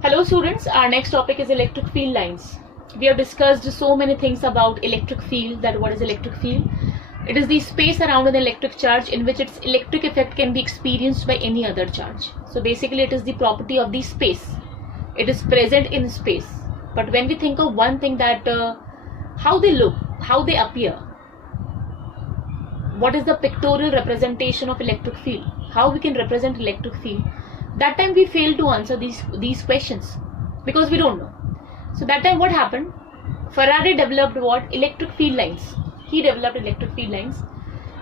Hello students, our next topic is electric field lines. We have discussed so many things about electric field, that what is electric field. It is the space around an electric charge in which its electric effect can be experienced by any other charge. So basically it is the property of the space. It is present in space. But when we think of one thing, that how they look, how they appear, what is the pictorial representation of electric field, how we can represent electric field, that time we fail to answer these questions because we don't know. So that time what happened? Faraday developed what? Electric field lines. He developed electric field lines,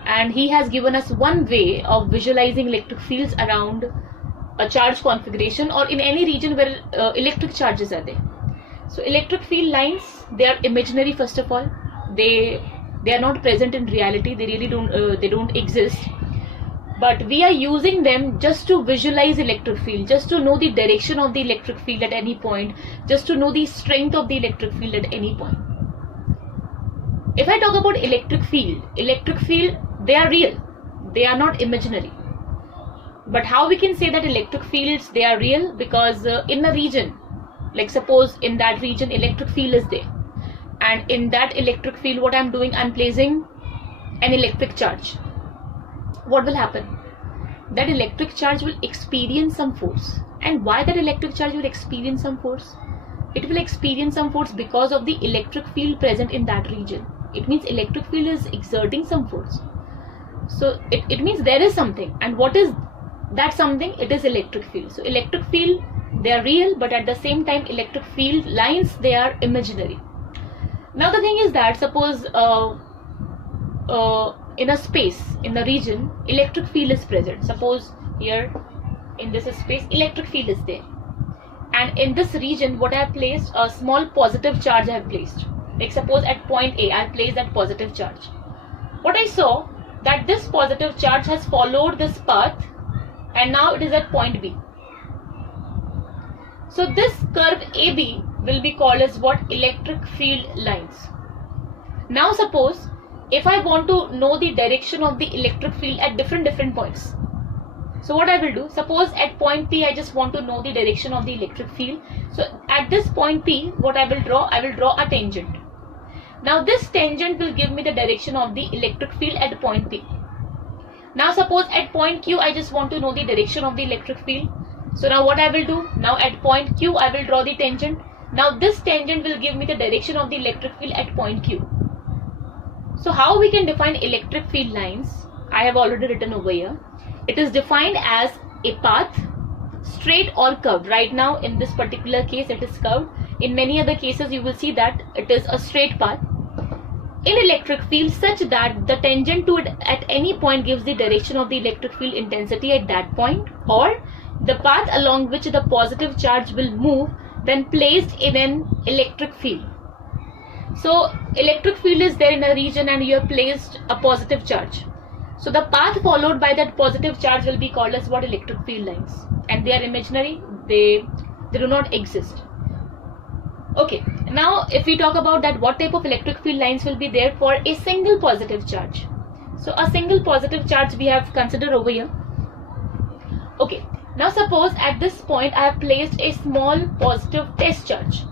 and he has given us one way of visualizing electric fields around a charge configuration or in any region where electric charges are there. So electric field lines, they are imaginary. First of all, they are not present in reality. They really don't exist. But we are using them just to visualize electric field, just to know the direction of the electric field at any point, just to know the strength of the electric field at any point. If I talk about electric field, they are real. They are not imaginary. But how we can say that electric fields, they are real? Because in a region, like suppose in that region electric field is there, and in that electric field what I'm doing, I'm placing an electric charge. What will happen? That electric charge will experience some force. And why that electric charge will experience some force? It will experience some force because of the electric field present in that region. It means electric field is exerting some force. So it means there is something. And what is that something? It is electric field. So electric field, they are real, but at the same time electric field lines, they are imaginary. Now the thing is that suppose in a space, in the region, electric field is present. Suppose here in this space electric field is there, and in this region what I have placed, a small positive charge I have placed. Like suppose at point A I have placed that positive charge. What I saw, that this positive charge has followed this path and now it is at point B. So this curve AB will be called as what? Electric field lines. Now suppose if I want to know the direction of the electric field at different points, so what I will do, suppose at point P I just want to know the direction of the electric field. So at this point P, what I will draw a tangent. Now this tangent will give me the direction of the electric field at point P. Now suppose at point Q I just want to know the direction of the electric field. So now what I will do, now at point Q I will draw the tangent. Now this tangent will give me the direction of the electric field at point Q. So how we can define electric field lines? I have already written over here. It is defined as a path, straight or curved. Right now in this particular case it is curved. In many other cases you will see that it is a straight path in electric field, such that the tangent to it at any point gives the direction of the electric field intensity at that point, or the path along which the positive charge will move when placed in an electric field. So electric field is there in a region and you have placed a positive charge. So the path followed by that positive charge will be called as what? Electric field lines. And they are imaginary. They do not exist. Okay, now if we talk about that, what type of electric field lines will be there for a single positive charge? So a single positive charge we have considered over here. Okay, now suppose at this point I have placed a small positive test charge.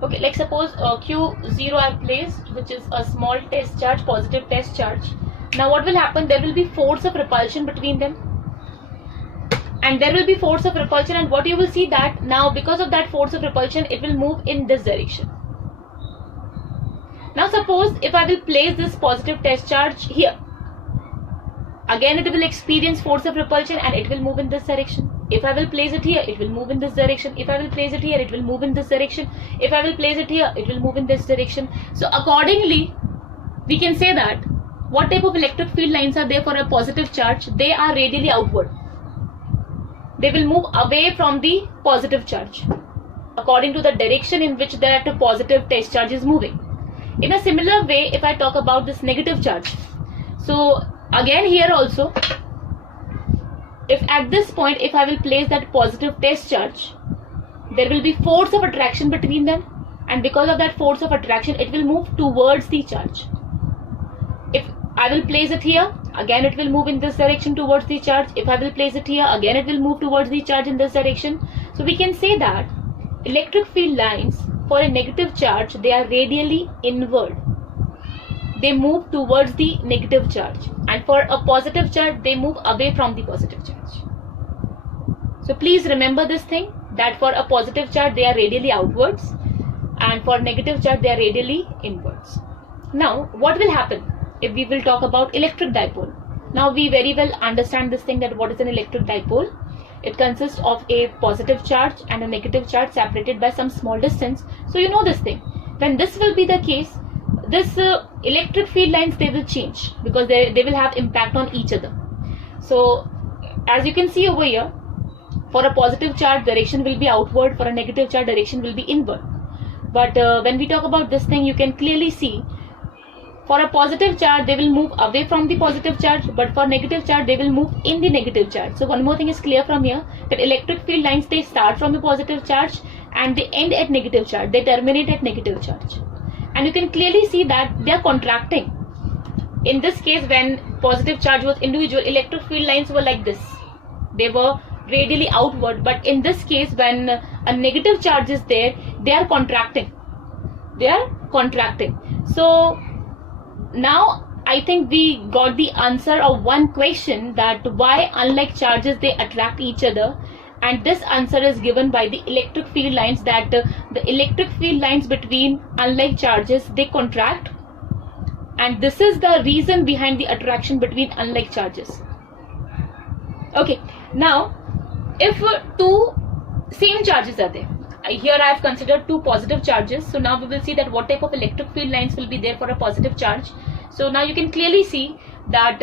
Okay, like suppose Q0 I have placed, which is a small test charge, positive test charge. Now what will happen? There will be force of repulsion between them. And there will be force of repulsion, and what you will see that now because of that force of repulsion it will move in this direction. Now suppose if I will place this positive test charge here, again it will experience force of repulsion and it will move in this direction. If I will place it here, it will move in this direction. If I will place it here, it will move in this direction. If I will place it here, it will move in this direction. So accordingly, we can say that what type of electric field lines are there for a positive charge? They are radially outward. They will move away from the positive charge according to the direction in which that positive test charge is moving. In a similar way, if I talk about this negative charge, so again here also, if at this point if I will place that positive test charge, there will be force of attraction between them, and because of that force of attraction it will move towards the charge. If I will place it here, again it will move in this direction towards the charge. If I will place it here, again it will move towards the charge in this direction. So we can say that electric field lines for a negative charge, they are radially inward. They move towards the negative charge, and for a positive charge, they move away from the positive charge. So please remember this thing, that for a positive charge, they are radially outwards, and for negative charge, they are radially inwards. Now, what will happen if we will talk about electric dipole? Now we very well understand this thing, that what is an electric dipole. It consists of a positive charge and a negative charge separated by some small distance. So you know this thing. When this will be the case, this electric field lines, they will change because they will have impact on each other. So as you can see over here, for a positive charge, direction will be outward. For a negative charge, direction will be inward. But when we talk about this thing, you can clearly see, for a positive charge, they will move away from the positive charge, but for negative charge, they will move in the negative charge. So one more thing is clear from here, that electric field lines, they start from a positive charge and they end at negative charge. They terminate at negative charge. And you can clearly see that they are contracting. In this case, when positive charge was individual, electric field lines were like this. They were radially outward. But in this case, when a negative charge is there, they are contracting. They are contracting. So now I think we got the answer of one question, that why unlike charges they attract each other, and this answer is given by the electric field lines, that the electric field lines between unlike charges, they contract, and this is the reason behind the attraction between unlike charges. Okay, now if two same charges are there, here I have considered two positive charges. So now we will see that what type of electric field lines will be there for a positive charge. So now you can clearly see that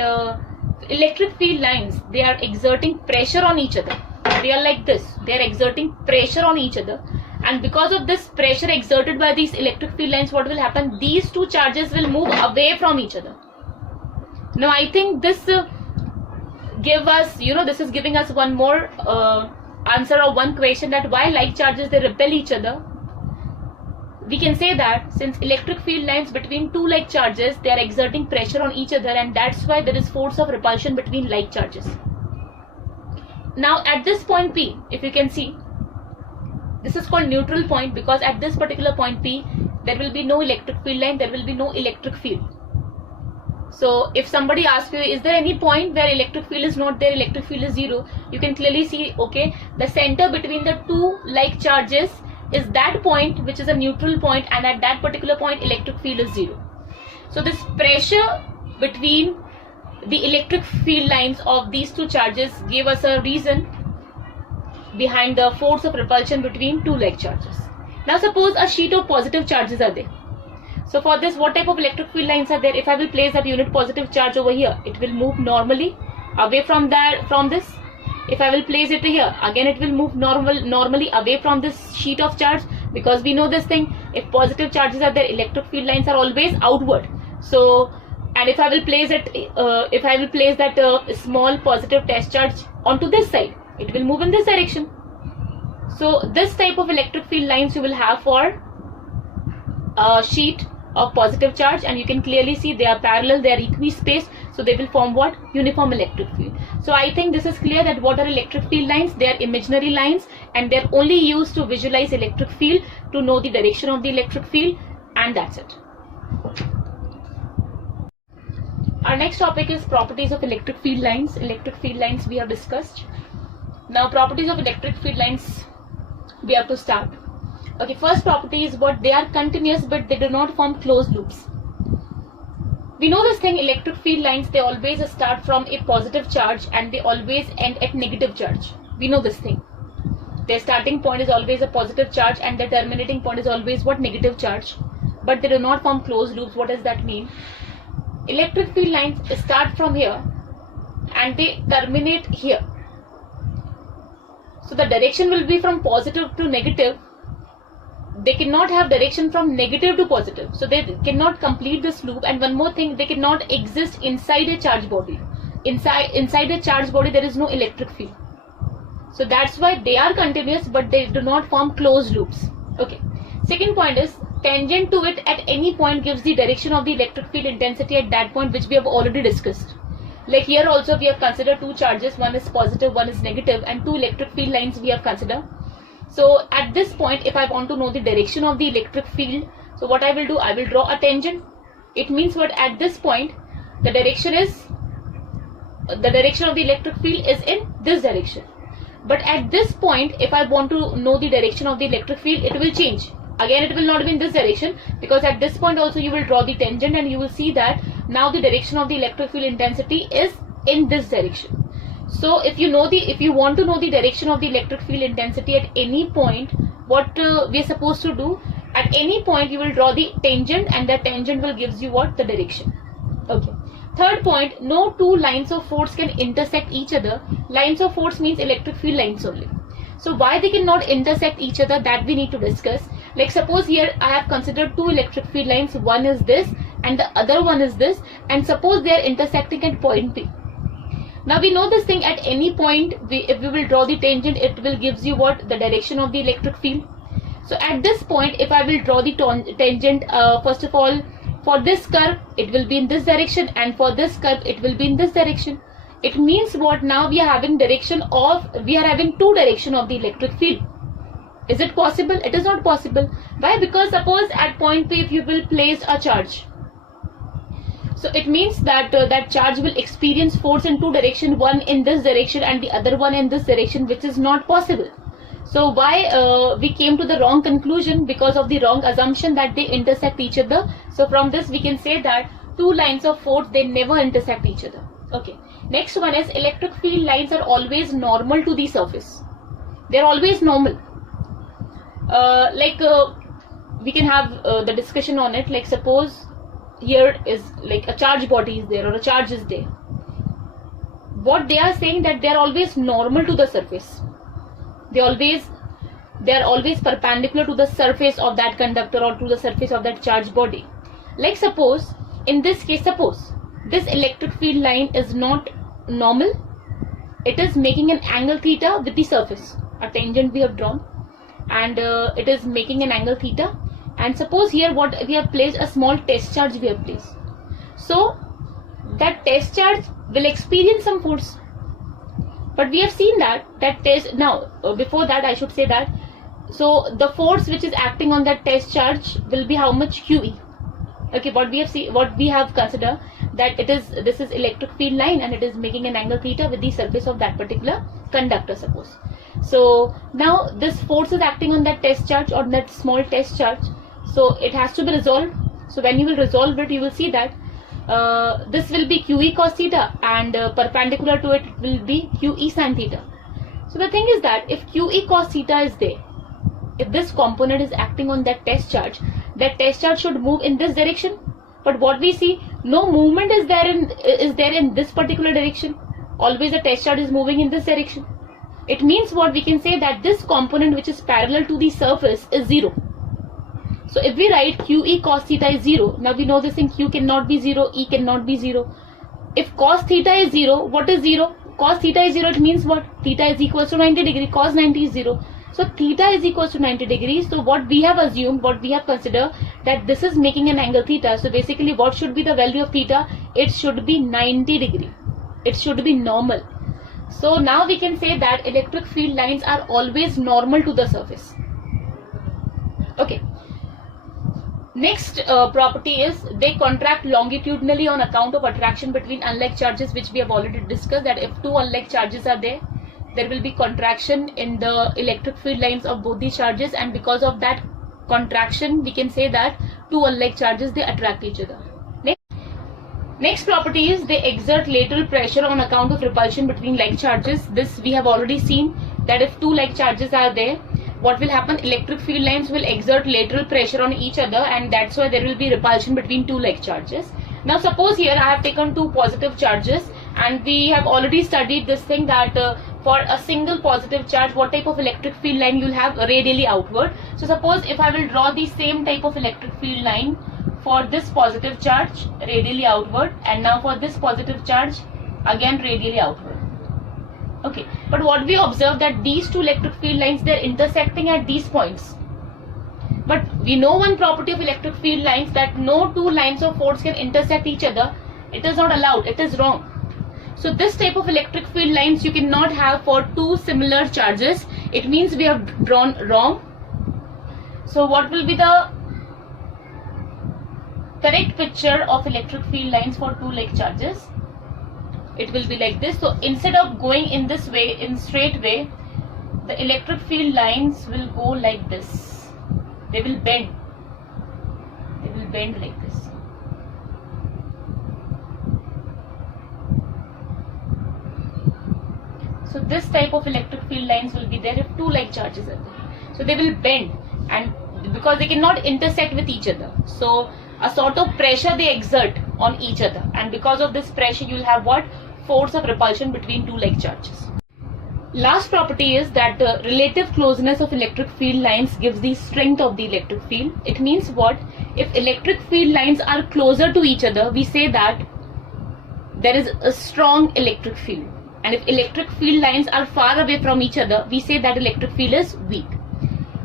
electric field lines, they are exerting pressure on each other. They are like this. They are exerting pressure on each other. And because of this pressure exerted by these electric field lines, what will happen? These two charges will move away from each other. Now I think this this is giving us one more answer of one question, that why like charges they repel each other. We can say that since electric field lines between two like charges, they are exerting pressure on each other, and that's why there is force of repulsion between like charges. Now at this point P, if you can see, this is called neutral point, because at this particular point P, there will be no electric field line, there will be no electric field. So if somebody asks you, is there any point where electric field is not there, electric field is zero, you can clearly see, okay, the center between the two like charges is that point, which is a neutral point, and at that particular point electric field is zero. So this pressure between the electric field lines of these two charges gave us a reason behind the force of repulsion between two like charges. Now suppose a sheet of positive charges are there. So for this, what type of electric field lines are there? If I will place that unit positive charge over here, it will move normally away from this. If I will place it here, again it will move normally away from this sheet of charge, because we know this thing, if positive charges are there, electric field lines are always outward. So, and if I will place that small positive test charge onto this side, it will move in this direction. So this type of electric field lines you will have for a sheet of positive charge, and you can clearly see they are parallel, they are equispaced, so they will form what? Uniform electric field. So I think this is clear that what are electric field lines? They are imaginary lines, and they are only used to visualize electric field, to know the direction of the electric field, and that's it. Our next topic is properties of electric field lines. Electric field lines we have discussed. Now properties of electric field lines we have to start. Okay, first property is what? They are continuous, but they do not form closed loops. We know this thing, electric field lines, they always start from a positive charge and they always end at negative charge. We know this thing. Their starting point is always a positive charge and their terminating point is always what? Negative charge. But they do not form closed loops. What does that mean? Electric field lines start from here and they terminate here. So the direction will be from positive to negative. They cannot have direction from negative to positive. So they cannot complete this loop. And one more thing, they cannot exist inside a charge body. Inside a charge body, there is no electric field. So that's why they are continuous, but they do not form closed loops. Okay. Second point is, tangent to it at any point gives the direction of the electric field intensity at that point, which we have already discussed. Like here also we have considered two charges, one is positive, one is negative, and two electric field lines we have considered. So at this point, if I want to know the direction of the electric field, so what I will do, I will draw a tangent. It means what, at this point the direction of the electric field is in this direction. But at this point, if I want to know the direction of the electric field, it will change. Again, it will not be in this direction, because at this point also you will draw the tangent and you will see that now the direction of the electric field intensity is in this direction. So if you want to know the direction of the electric field intensity at any point, what we are supposed to do, at any point you will draw the tangent, and that tangent will gives you what, the direction. Okay. Third point, no two lines of force can intersect each other. Lines of force means electric field lines only. So why they cannot intersect each other, that we need to discuss. Like suppose here I have considered two electric field lines, one is this and the other one is this, and suppose they are intersecting at point P. Now we know this thing, at any point if we will draw the tangent, it will gives you what, the direction of the electric field. So at this point, if I will draw the tangent, first of all, for this curve it will be in this direction, and for this curve it will be in this direction. It means what, now we are having two direction of the electric field. Is it possible? It is not possible. Why? Because suppose at point P if you will place a charge, so it means that that charge will experience force in two directions, one in this direction and the other one in this direction, which is not possible. So why we came to the wrong conclusion? Because of the wrong assumption that they intersect each other. So from this we can say that two lines of force, they never intersect each other. Okay. Next one is, electric field lines are always normal to the surface. They are always normal. We can have the discussion on it. Like suppose here is like a charge body is there, or a charge is there. What they are saying, that they are always normal to the surface. They are always perpendicular to the surface of that conductor or to the surface of that charge body. Like suppose in this case, suppose this electric field line is not normal, it is making an angle theta with the surface. A tangent we have drawn, and it is making an angle theta. And suppose here what we have placed, a small test charge we have placed. So that test charge will experience some force. But we have seen that test, now before that I should say that, so the force which is acting on that test charge will be how much, QE. Okay, what we have considered, that this is electric field line and it is making an angle theta with the surface of that particular conductor, suppose. So now this force is acting on that test charge, or that small test charge, so it has to be resolved. So when you will resolve it, you will see that this will be QE cos theta, and perpendicular to it will be QE sin theta. So the thing is that if QE cos theta is there, if this component is acting on that test charge should move in this direction. But what we see, no movement is there in this particular direction. Always the test charge is moving in this direction. It means what, we can say that this component which is parallel to the surface is 0. So if we write QE cos theta is 0, now we know this thing, Q cannot be 0, E cannot be 0. If cos theta is 0, what is 0? Cos theta is 0, it means what? Theta is equals to 90 degree, cos 90 is 0. So theta is equals to 90 degrees. So what we have assumed, what we have considered, that this is making an angle theta. So basically what should be the value of theta? It should be 90 degree. It should be normal. So now we can say that electric field lines are always normal to the surface. Okay. Next property is, they contract longitudinally on account of attraction between unlike charges, which we have already discussed, that if two unlike charges are there will be contraction in the electric field lines of both the charges, and because of that contraction we can say that two unlike charges, they attract each other. Next property is, they exert lateral pressure on account of repulsion between like charges. This we have already seen, that if two like charges are there, what will happen? Electric field lines will exert lateral pressure on each other, and that's why there will be repulsion between two like charges. Now suppose here I have taken two positive charges, and we have already studied this thing that for a single positive charge, what type of electric field line you will have? Radially outward. So suppose if I will draw the same type of electric field line for this positive charge, radially outward, and now for this positive charge, again radially outward. Okay, but what we observe, that these two electric field lines, they are intersecting at these points. But we know one property of electric field lines, that no two lines of force can intersect each other. It is not allowed, it is wrong. So this type of electric field lines you cannot have for two similar charges. it means we have drawn wrong. So what will be the correct picture of electric field lines for two like charges? It will be like this. So instead of going in this way, in straight way, the electric field lines will go like this. They will bend. They will bend like this. So this type of electric field lines will be there if two like charges are there. So they will bend, and because they cannot intersect with each other, so a sort of pressure they exert on each other, and because of this pressure you will have what? Force of repulsion between two like charges. Last property is that the relative closeness of electric field lines gives the strength of the electric field. It means what? If electric field lines are closer to each other, we say that there is a strong electric field. And if electric field lines are far away from each other, we say that electric field is weak.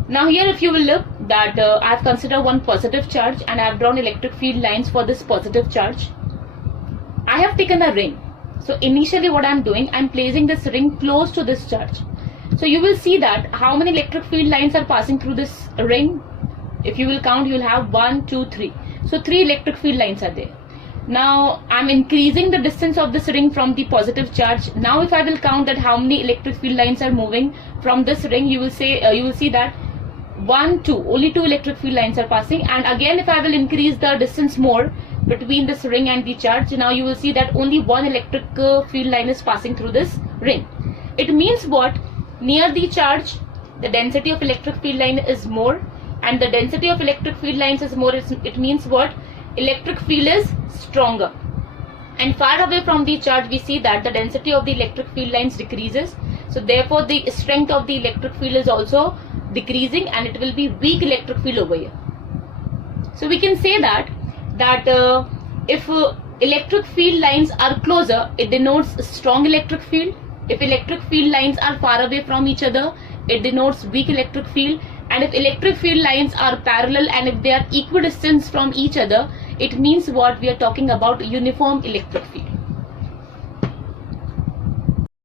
Now here if you will look that I have considered one positive charge and I have drawn electric field lines for this positive charge. I have taken a ring. So initially what I am doing, I am placing this ring close to this charge. So you will see that how many electric field lines are passing through this ring. If you will count, you will have 1, 2, 3. So 3 electric field lines are there. Now I am increasing the distance of this ring from the positive charge. Now if I will count that how many electric field lines are moving from this ring, you will see that 1, 2, only 2 electric field lines are passing. And again if I will increase the distance more between this ring and the charge, now you will see that only 1 electric field line is passing through this ring. It means what? Near the charge the density of electric field line is more, and the density of electric field lines is more. It means what? Electric field is stronger. And far away from the charge we see that the density of the electric field lines decreases. So therefore the strength of the electric field is also decreasing, and it will be weak electric field over here. So we can say that if electric field lines are closer, it denotes a strong electric field. If electric field lines are far away from each other, it denotes weak electric field. And if electric field lines are parallel and if they are equidistant from each other, it means what? We are talking about uniform electric field.